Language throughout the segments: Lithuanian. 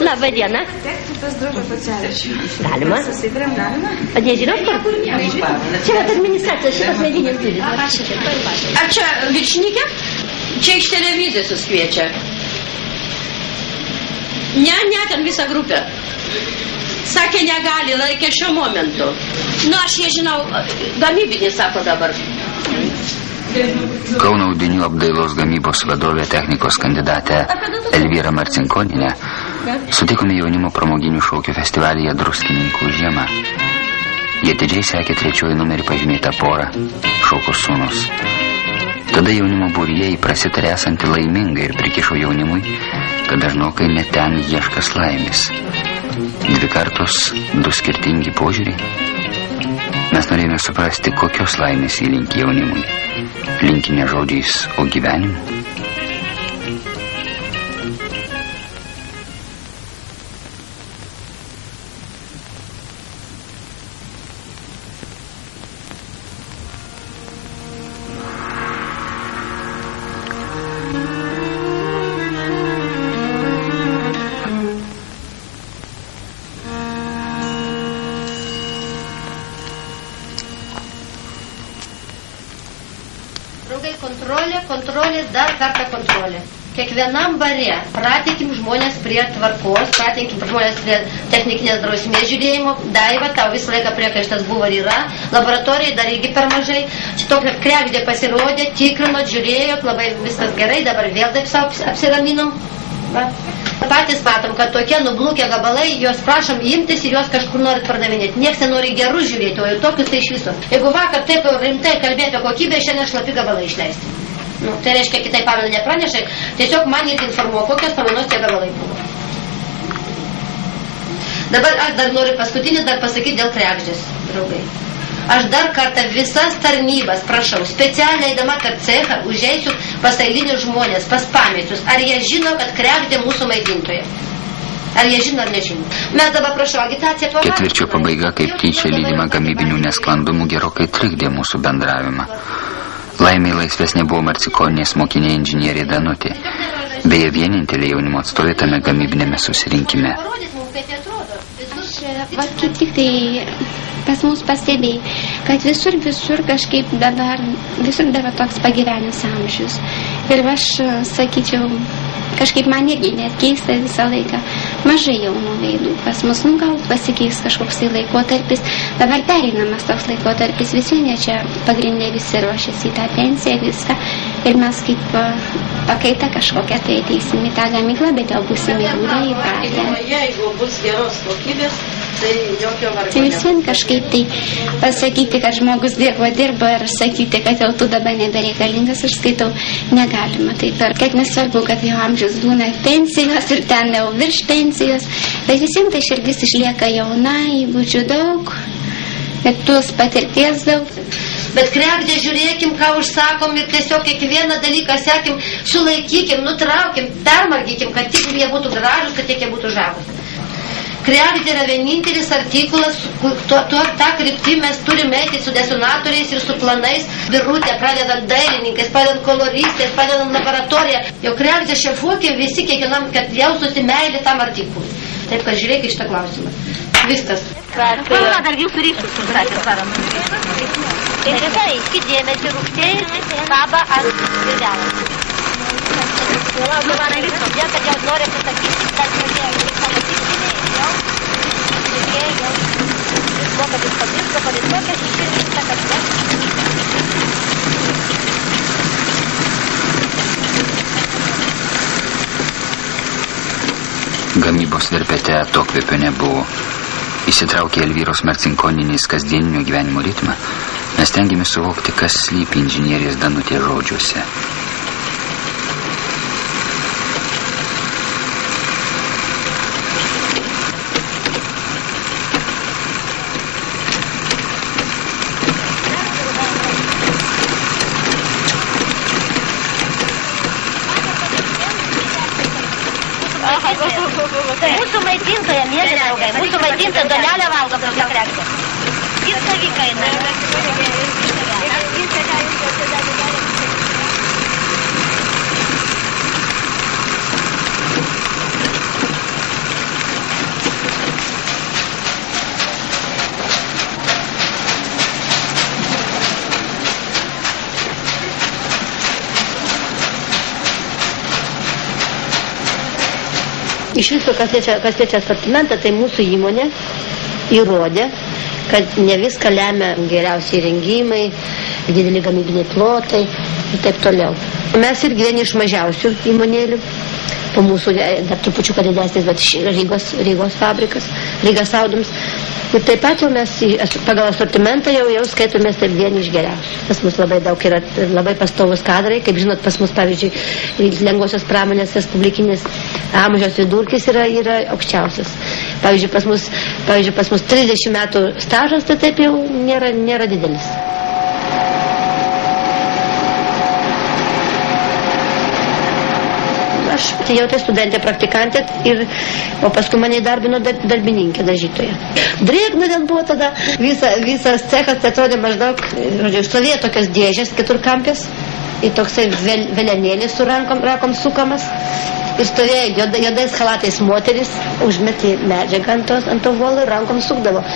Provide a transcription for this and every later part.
Labą dieną. Pas draugą Pacevičių. Galima. Susitarėm, galima? O nežinot kur? Čia vat administracijos šitas medinės durys. Ar čia viršininkė? Čia iš televizijos jūs kviečia. Ne, ten visą grupę. Sakė, negali, laikė šiuo momentu. Nu, aš jie žinau, gamybinį sako dabar. Kauno audinių apdailos gamybos vadovė technikos kandidatė Elvyra Marcinkoninė sutikome jaunimo pramoginių šokių festivalyje Druskininkų žiema. Jie atidžiai sekė 3 numerį pažymėtą porą Šoko sūnus. Tada jaunimo būrėjai prasitarė esanti laiminga ir prikišo jaunimui, kad dažnokai net ten ieškas laimės. 2 kartus 2 skirtingi požiūriai. Mes norėjome suprasti, kokios laimės įlinki jaunimui. Linki ne žodžiais, o gyvenimu. Kontrolė, dar kartą kontrolė. Kiekvienam bare pratinkim žmonės prie tvarkos, pratinkim žmonės prie technikinės drausmės žiūrėjimo. Daiva, tau visą laiką priekaištas buvo ir yra. Laboratorijai dar irgi per mažai. Šito kregždė pasirodė, tikrinot, žiūrėjot, labai viskas gerai, dabar vėl taip apsiraminom. Va. Patys matom, kad tokie nublūkę gabalai, juos prašom imtis ir juos kažkur norit pardavinėti. Niekas nenori gerus žiūrėti, o jau tokius tai iš viso. Jeigu vakar taip rimtai kalbėti kokybę, šiandien šlapi gabalai išleisti. Nu, tai reiškia, kitaip pamena nepraneša, tiesiog man irgi informuo, kokios pamainos tie gabalai buvo. Dabar aš dar noriu paskutinį dar pasakyti dėl kregždės, draugai. Aš dar kartą visas tarnybas prašau, specialiai eidama per cechą, užeisiu pas eilinius žmonės, pas pamėsius. Ar jie žino, kad kregždė mūsų maitintoja? Ar jie žino ar nežino? Mes dabar prašau agitaciją pamatyti. Ketvirčio pabaiga kaip tyčia lydima gamybinių nesklandumų gerokai trikdė mūsų bendravimą. Laimiai laisvesnė buvo Marcinkoninės mokinė inžinierė Danutė. Beje, vienintelė jaunimo atstovė tame gamybinėme susirinkime. Va, kaip tik tai pas mus pastebėjai, kad visur kažkaip dabar, visur dar toks pagyvenęs amžius. Ir aš sakyčiau, kažkaip man irgi net keista visą laiką. Mažai jaunų veidų. Pas mus, gal pasikeis kažkoks tai laikotarpis. Dabar pereinamas toks laikotarpis. Visi ne čia pagrindė visi ruošiasi į tą pensiją, viską. Ir mes kaip pakaita kažkokia tai ateisim į tą gamyklą, bet jau būsim ir būdai įpratę. Jeigu bus geros kokybės, tai jokio vargo. Tai visien kažkaip tai pasakyti, kad žmogus dirba ir sakyti, kad jau tu dabar nebereikalingas, aš skaitau, negalima. Taip, kad nesvarbu, kad jo amžius būna pensijos ir ten jau virš pensijos, bet visiems tai širdis išlieka jauna, įgūdžių daug, ir tos patirties daug. Bet kregždė žiūrėkim, ką užsakom ir tiesiog kiekvieną dalyką sekim, sulaikykim, nutraukim, permargykim, kad tik jie būtų gražus, kad tik jie būtų žavus. Kregždė yra vienintelis artikulas, tą kryptį mes turime eiti su desonatoriais ir su planais. Birutė, pradedant dailininkais, pradedant koloristės, pradedant laboratoriją. Jau kregždė šefuokim visi kiekvienam, kad jaustųsi meilė tam artikului. Taip, kad žiūrėk iš tą klausimą. Viskas. Mano dar jūsų ryškus sustatė svarą. Ir visai, skid dėmesį rūgštėjus, kaba ant virvelės. Nu, man visko, jie, kad jau nori pasakyti, kad nežėjo, savo tiksliai, jau, vismo, kad jis padirko, padirkokia, šeširista, kad ne. Gamybos verpete atokvėpio nebuvo. Įsitraukė Elvyros Marcinkoninės kasdieninio gyvenimo ritmą, mes stengiamės suvokti, kas slypi inžinierės Danutės žodžiuose. Mūsų maitintoja, mėly draugai, mūsų maitintoja Donelė valgo tokią kregždę. Ir savikaina. Iš viso, kas liečia asortimentą, tai mūsų įmonė įrodė, kad ne viską lemia geriausiai įrengimai, dideli gamybiniai plotai ir taip toliau. Mes irgi vieni iš mažiausių įmonėlių, po mūsų dar trupučiuką didesnis, bet Rygos fabrikas, Rygas Audums. Ir taip pat jau mes pagal asortimentą jau skaitomės taip vieni iš geriausių. Pas mus labai daug yra labai pastovus kadrai. Kaip žinot, pas mus, pavyzdžiui, lengvosios pramonės respublikinis amžiaus vidurkis yra aukščiausias. Pavyzdžiui, pas mus 30 metų stažas, tai taip jau nėra didelis. Aš jau tai studentė, praktikantė, o paskui mane įdarbino darbininkė, dažytoja. Drėgna ten buvo tada, visas cechas, tai atrodė maždaug, stovėjo tokios dėžės keturkampės, ir toksai velenėlis su rankom sukamas, ir stovėjo juodais chalatais moteris, užmetė medžiagą ant to volo ir rankom sukdavo.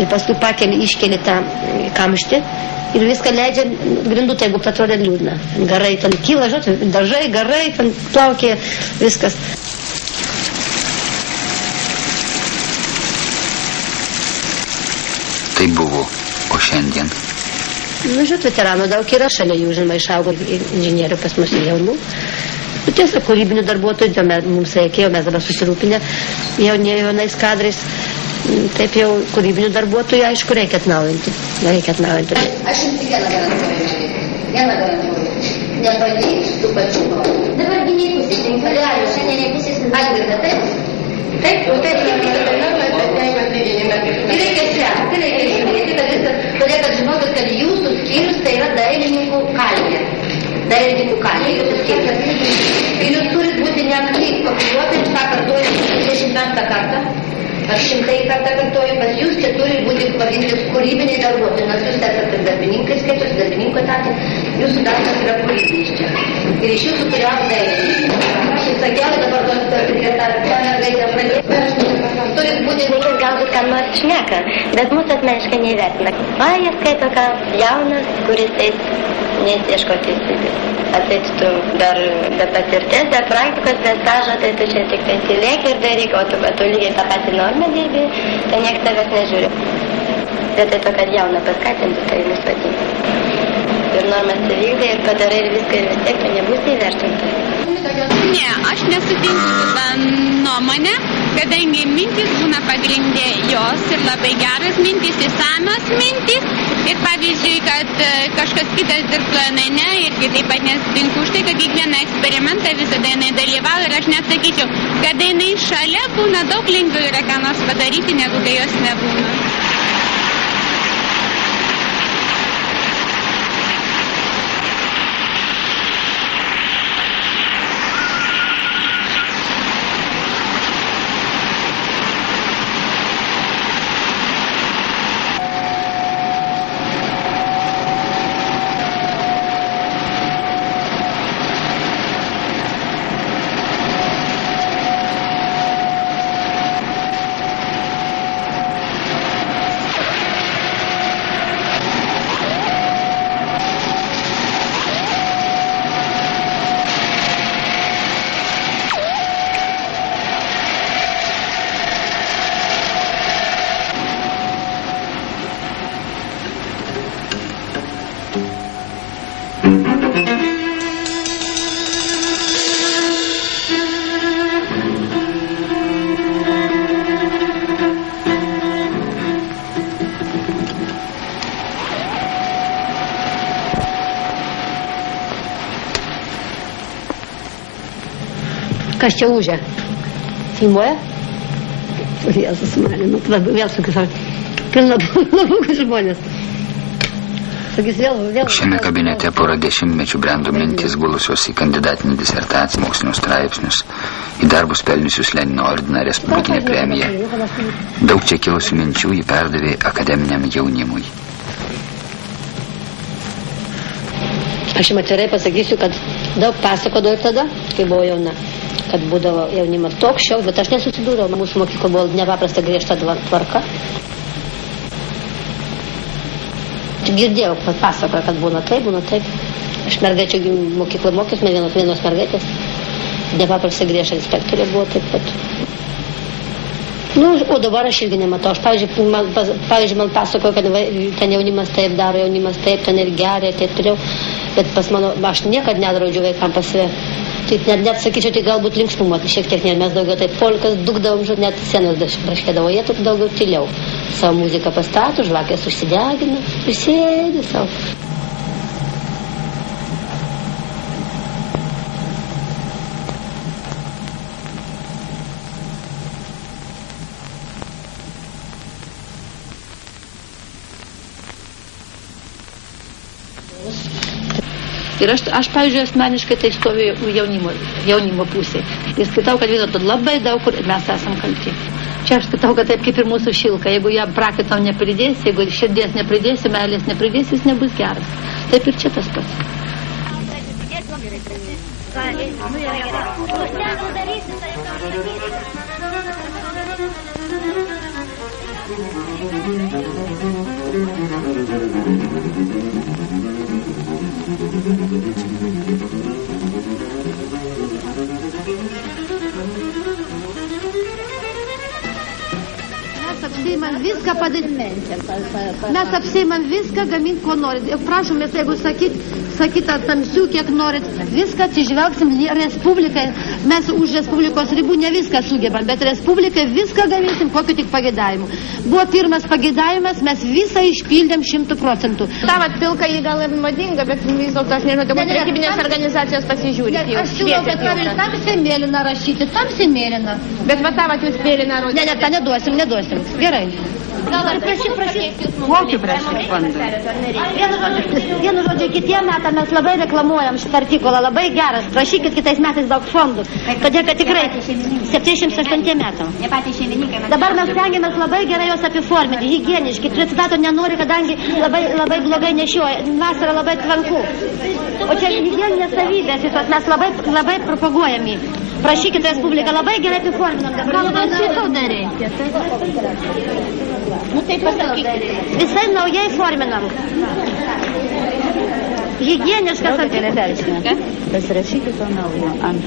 Ir paskui iškeli tą kamštį, ir viską leidžia grindų, tai jeigu atrodė liūdna. Garai ten kyla, dažai, garai, ten plaukė, viskas. Tai buvo, o šiandien? Veteranų daug yra, šalia jų, žinoma, išaugo inžinierių pas mus jaunų. Tiesa, kūrybinių darbuotojų, mums reikėjo, mes dabar susirūpinę jaunais kadrais. Taip jau kūrybinių darbuotojų, aišku, reikia atnaujinti. Aš jums vieną garantuoju. Nepaliks tų pačių. Dabar gynykus įsinkaliarių, šiandien nepusės atgirda, taip? Taip. Reikia žiūrėti, kad žinokit, kad jūsų skyrius tai yra dailininkų kalvė. Jūsų skyrius. Ir jūs turit būti neaktyv kopijuoti, tą kartuoju 25 kartą. Aš 100 kartą kartuoju, pas jūs čia turi būti pavadintis kūrybiniai darbuotojai, nors jūs esate darbininkai, skaitos darbininkų etatė, jūsų darbas yra kūrybinis čia. Ir iš jūsų turi apdailį. Aš jau sakiau, dabar tos turi būti... Vaikas galbūt kam nors šneka, bet mūsų asmeniškai neįvertina. Jie skaito, ką jaunas, kuris neis ieškoti atseit tu dar be patirties, be praktikos, be stažo, tai tu čia tik tai tylėk ir daryk, o tu lygiai tą patį normą dirbi, tai niekas tavęs nežiūri. Vietoj to, kad jauną paskatinti, tai nusvatinti. Ir normas įvykdai ir padarai ir viską ir vis tiek tu nebūsi įvertinta. Ne, aš nesutinku su tą nuomonę, kadangi mintis būna pagrindė jos ir labai geras mintis, įsamios mintis. Ir pavyzdžiui, kad kažkas kitas dirbtų ne, irgi taip pat nesutinku už tai, kad kiekvieną eksperimentą visada jinai dalyvauja. Ir aš nesakyčiau, kad jinai šalia būna daug lengviau yra ką nors padaryti, negu kai jos nebūna. Kas čia ūžia? Filmuoja? Jėzus mane, vėl sakys, pilna blogų žmonės. Sakys, vėl... Šiame kabinete porą dešimtmečių brendo mintis gulusios į kandidatinį disertaciją, mokslinius straipsnius, į darbus pelniusius Lenino ordiną, Respublikinę premiją. Daug čia kilusių minčių jį perdavė akademiniam jaunimui. Aš jums atvirai pasakysiu, kad daug pasakodavau ir tada, kai buvau jauna, kad būdavo jaunimas toks šioks, bet aš nesusidūriau. Mūsų mokykla buvo nepaprasta griežta tvarka. Girdėjau, pasakojo, kad būna taip. Aš mergaičių mokyklą mokiausi, vienos mergaitės. nepaprastai griežta inspektorė buvo taip pat. Nu, o dabar aš irgi nematau. Aš, pavyzdžiui, man pasakoju, kad ten jaunimas taip daro, jaunimas taip, ten ir geria, ir taip toliau. Bet pas mano, aš niekad nedraudžiu vaikam pas save. Tai net sakyčiau, tai galbūt linksmumo, šiek tiek ne, mes daugiau taip polkas dukdavom, net scenas braškėdavo, jie taip daugiau tyliau. Savo muziką pastato, žvakės užsidegina, prisėdi savo. Ir aš pavyzdžiui, asmeniškai tai stoviu jaunimo pusėje. Ir skaitau, kad vis dėlto labai daug kur mes esam kalti. Čia aš skaitau, kad taip kaip ir mūsų šilka. Jeigu jam prakaito nepridėsi, jeigu širdies nepridėsi, meilės nepridėsi, jis nebus geras. Taip ir čia tas pats. Apsiimam viską padaryti. Mes apsiimam viską, gaminti, ko norit. Prašomės, jeigu sakyt tamsių, kiek norit, viską atsižvelgsim Respublikai. Mes už Respublikos ribų ne viską sugebam, bet Respublikai viską gaminsim, kokiu tik pageidavimu. Buvo pirmas pageidavimas, mes visą išpildėm 100%. Ta vat pilka jį gal ir madinga, bet vis dėlto aš nežinau, tegul prekybinės organizacijos pasižiūri. Aš siūlau, kad tamsiai mėlyną rašyti, tamsiai mėlyną. Bet va tą vat jūs mėlyną rodyti. Ne, tą neduosim. Gerai. Kokį prašyti fondų? Vienu žodžiu, kitiem metam mes labai reklamuojam šitą artikulą, labai geras. Prašykit kitais metais daug fondų. Todėl, kad tikrai 78 metų. Dabar mes stengiamės labai gerai jos apiforminti, higieniški. Precidato nenori, kadangi labai blogai nešioja. Vasara labai tvanku. O čia higieninės savybės visos mes labai propaguojam jį. Prašykit Respubliką, labai gerai apiforminam. Gal šitą daryti? Nu taip pasakykit. Visai naujai forminam. Higieniškas apiforminam. Pasirašykit to naujo ant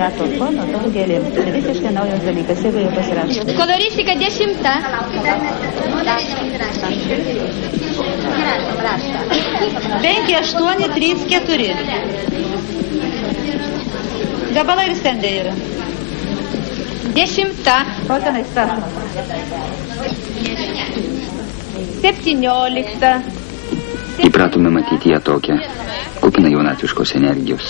rato fono tom gėlėm. Tai visiškai naujas dalykas, jeigu jau pasirašykit. Koloristika 10. 5, 8, 3, 4. Gabalai ir stendė yra. 10. O tenais prašom. 17. Įpratome matyti ją tokią, kupiną jaunatviškos energijos.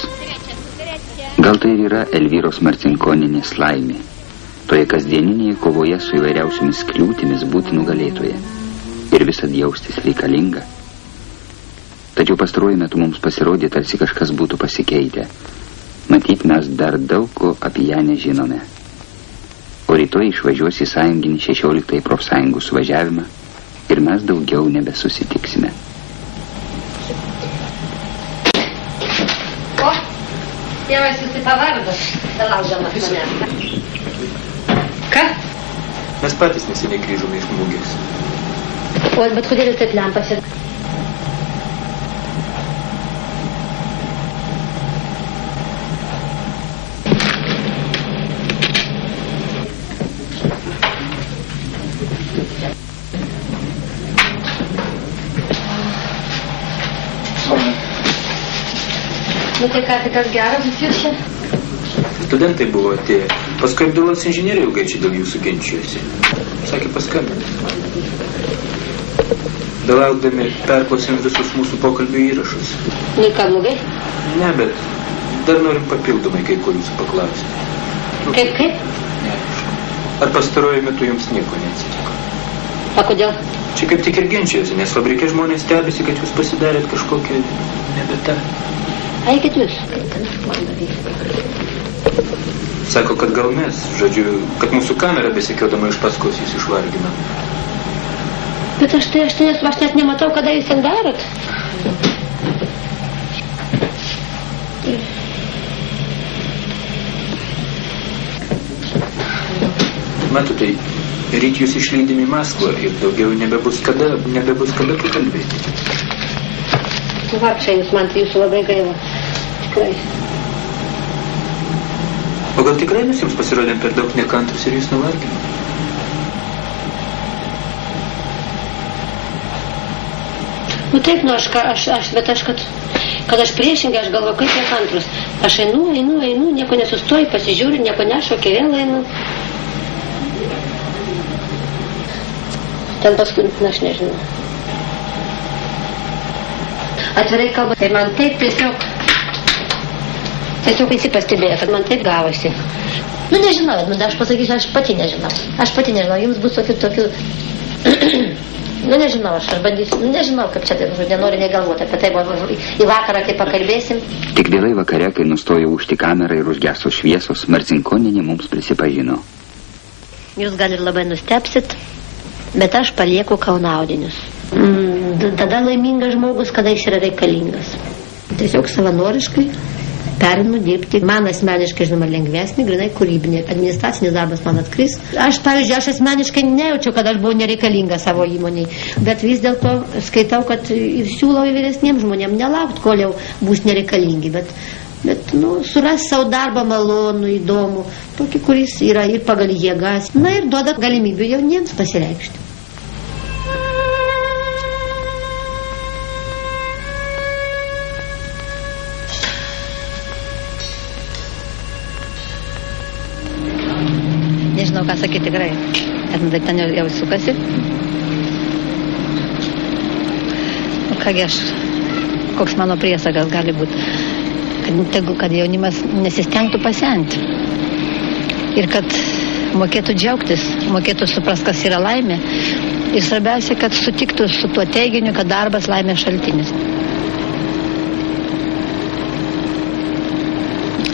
Gal tai ir yra Elvyros Marcinkoninės laimė, toje kasdieninėje kovoje su įvairiausiomis kliūtimis būti nugalėtoje ir visad jaustis reikalinga. Tačiau pastaruoju metu mums pasirodė, tarsi kažkas būtų pasikeitę. Matyt, mes dar daug ko apie ją nežinome. O rytoj išvažiuos į sąjunginį 16 profsąjungų suvažiavimą ir mes daugiau nebesusitiksime. O, tėvas jūsų pavardas, laužamas mane. Ką? Mes patys neseniai grįžome iš mugės. O, bet kodėl jūs taip lempas? Nu tai ką, tai kas geras jūs čia? Studentai buvo atėję. Paskui apdailos inžinieriai ilgai čia dėl jūsų ginčijosi. Sakė paskambinti. Belaukdami perklausėm visus mūsų pokalbių įrašus. Nu ką, blogai? Ne, bet dar norim papildomai kai ko jūsų paklausyti. Kaip? Ne. Ar pastaruoju metu jums nieko neatsitiko? A kodėl? Čia kaip tik ir ginčijosi, nes fabrike žmonės stebisi, kad jūs pasidarėt kažkokią nebetą. Eikit jūs. Sako, kad gal mes, žodžiu, kad mūsų kamera besikiodama iš paskos jūs išvargino. Bet aš net nematau, kada jūs ten darot. Matote, ryt jūs išleidim į Maskvą ir daugiau nebebus kada pakalbėti. Vargšai jūs man, tai jūsų labai gaila. Tikrai. O gal tikrai mes jums pasirodėm per daug nekantrus ir jūs nuvargino? Nu taip, nu bet aš, kad aš priešingai, aš galvoju, kaip nekantrus. Aš einu, nieko nesustoju, pasižiūriu, nieko nešokiu, vėl einu. Ten paskui, aš nežinau. Atvirai kalba, tai man taip tiesiog visi pastebėjo, kad man taip gavosi. Nu nežinau, aš pasakysiu, aš pati nežinau, jums bus tokių nu nežinau, aš bandysiu, nežinau, kaip čia taip, nenoriu negalvoti apie tai, į vakarą, kai pakalbėsim. Tik vėlai vakare, kai nustojo ūžti kamerą ir užgeso šviesos, Marcinkonienė mums prisipažino. Jūs gal ir labai nustepsit, bet aš palieku kaunaudinius. Tada laimingas žmogus, kada jis yra reikalingas. Tiesiog savanoriškai perinu dirbti. Man asmeniškai, žinoma, lengvesnį, grinai kūrybinį. Administracinis darbas man atkris. Aš, pavyzdžiui, asmeniškai nejaučiu, kad aš buvau nereikalinga savo įmoniai. Bet vis dėlto skaitau, kad ir siūlau vyresniems žmonėms nelaukt, kol jau bus nereikalingi. Bet suras savo darbą malonų, įdomų, tokį, kuris yra ir pagal jėgas. Na ir duoda galimybių jauniems pasireikšti. Nežinau, ką sakyti tikrai. Ten jau sukasi. Kągi koks mano priesagas gali būti. Kad jaunimas nesistengtų pasenti. Ir kad mokėtų džiaugtis, mokėtų suprast, kas yra laimė. Ir svarbiausia, kad sutiktų su tuo teiginiu, kad darbas laimės šaltinis.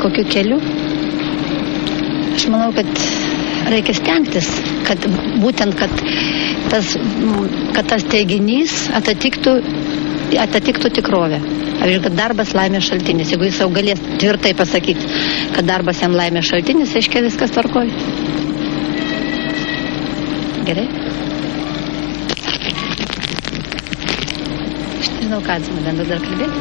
Kokiu keliu? Aš manau, kad reikia stengtis, kad būtent, kad tas teiginys atitiktų tikrovę. Pavyzdžiui, kad darbas laimės šaltinis. Jeigu jis jau galės tvirtai pasakyti, kad darbas jam laimės šaltinis, reiškia viskas tvarkoj. Gerai? Aš nežinau, ką atsimu, dar kalbėti.